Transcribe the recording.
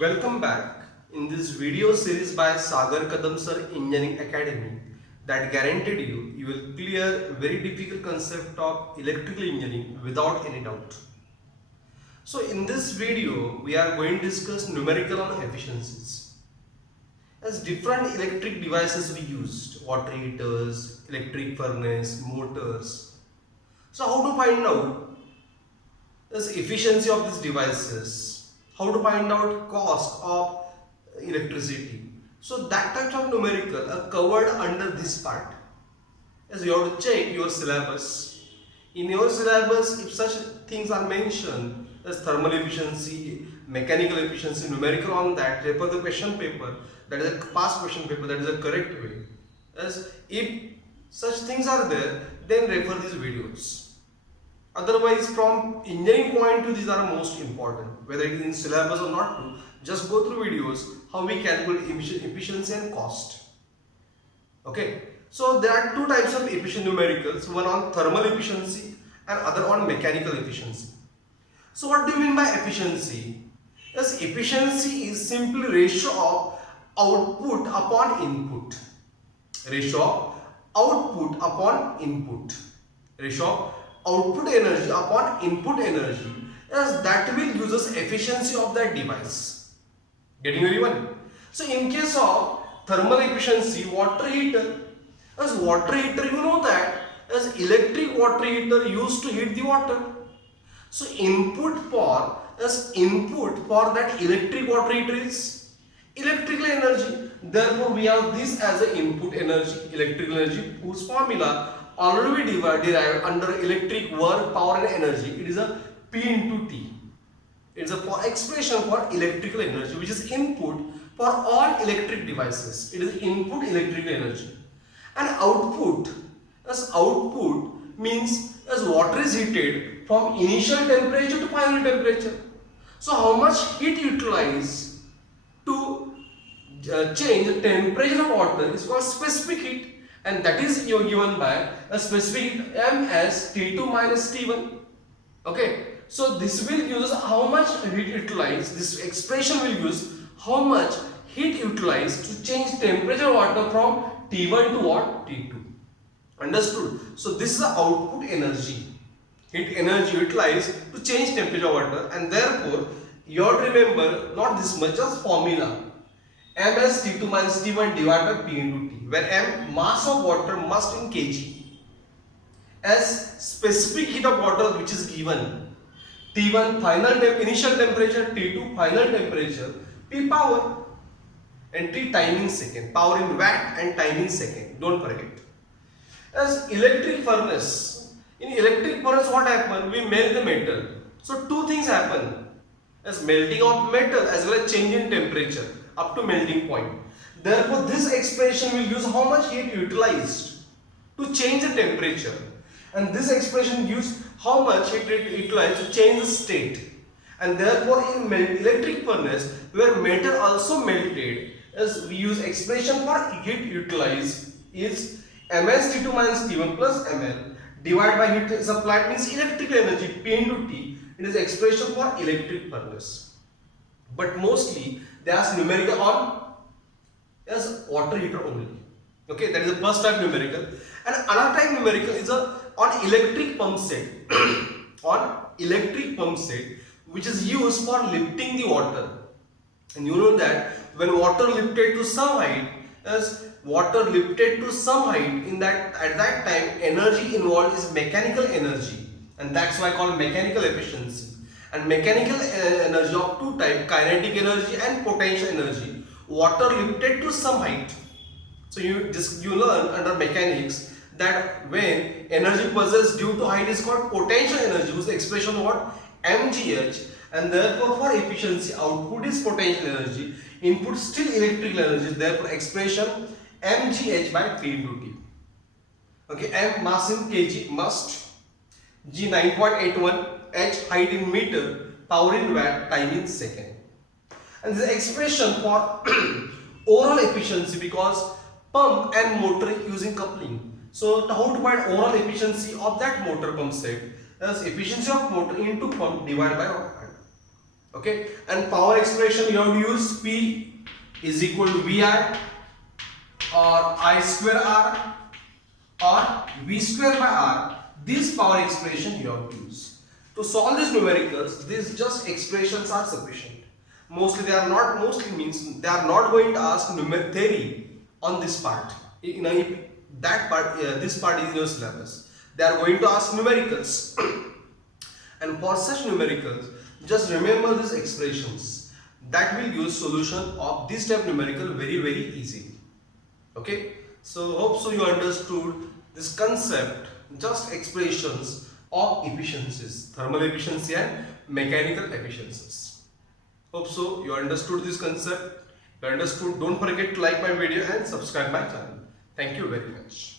Welcome back in this video series by Sagar Kadam Sir Engineering Academy that guaranteed you will clear very difficult concept of electrical engineering without any doubt. So in this video we are going to discuss numerical on efficiencies. As different electric devices we used, water heaters, electric furnace, motors. So how to find out the efficiency of these devices, how to find out cost of electricity. So that type of numerical are covered under this part. As you have to check your syllabus. In your syllabus, if such things are mentioned as thermal efficiency, mechanical efficiency, numerical on that, refer the question paper. That is a past question paper. That is a correct way. As if such things are there, then refer these videos. Otherwise, from engineering point of view, these are most important. Whether it is in syllabus or not, just go through videos how we calculate efficiency and cost. Okay. So there are two types of efficient numericals. One on thermal efficiency and other on mechanical efficiency. So what do you mean by efficiency? Yes, efficiency is simply ratio of output upon input. Ratio of output upon input. Ratio of output energy upon input energy, as that will use us efficiency of that device. Getting everyone? So in case of thermal efficiency, water heater, as water heater, you know that as electric water heater used to heat the water. So input for that electric water heater is electrical energy. Therefore we have this as an input energy, electrical energy, whose formula already derived under electric work, power and energy. It is a P into T. It is a expression for electrical energy, which is input for all electric devices. It is input electrical energy. And output, as output means as water is heated from initial temperature to final temperature. So how much heat utilized to change the temperature of water is called specific heat. And that is given by a specific M as T2 minus T1. Okay, so this will use how much heat utilized. This expression will use how much heat utilized to change temperature of water from T1 to what? T2. Understood? So this is the output energy. Heat energy utilized to change temperature of water, and therefore you have to remember not this much as formula. M as T2 minus T1 divided by P into T, where M mass of water must in kg, as specific heat of water which is given, T1 initial temperature, T2 final temperature, P power, and T time in second, power in watt and time in second, don't forget. As electric furnace, in electric furnace what happens? We melt the metal. So two things happen, as melting of metal as well as change in temperature up to melting point. Therefore, this expression will use how much heat utilized to change the temperature, and this expression gives how much heat utilized to change the state. And therefore, in electric furnace, where metal also melted, as we use expression for heat utilized is Ms T2 minus T1 plus Ml divided by heat supplied means electrical energy P into T. It is expression for electric furnace. But mostly they ask numerical on as water heater only. Okay, that is the first type numerical. And another type numerical is on electric pump set. On electric pump set, which is used for lifting the water. And you know that when water lifted to some height, as water lifted to some height, in that at that time energy involved is mechanical energy, and that's why called mechanical efficiency. And mechanical energy of two types, kinetic energy and potential energy. Water lifted to some height. So you learn under mechanics that when energy possessed due to height is called potential energy, whose expression what? mgh, and therefore for efficiency output is potential energy, input still electrical energy, therefore expression mgh by P into T. Okay, M mass in kg must, G 9.81, H height in meter, power in watt, time in second. And this expression for overall efficiency, because pump and motor using coupling. So how to find overall efficiency of that motor pump set? As efficiency of motor into pump divided by watt. Okay, and power expression you have to use P is equal to VI or I square R or V square by R. This power expression you have to use. To solve these numericals, these just expressions are sufficient. Mostly they are not, mostly means they are not going to ask numeric theory on this part. You know, if that part, this part is in your syllabus. They are going to ask numericals. And for such numericals, just remember these expressions. That will give solution of this type numerical very easily. Okay, so hope so you understood this concept, just expressions of efficiencies, thermal efficiency and mechanical efficiencies. Hope so you understood this concept. If you understood, don't forget to like my video and subscribe my channel. Thank you very much.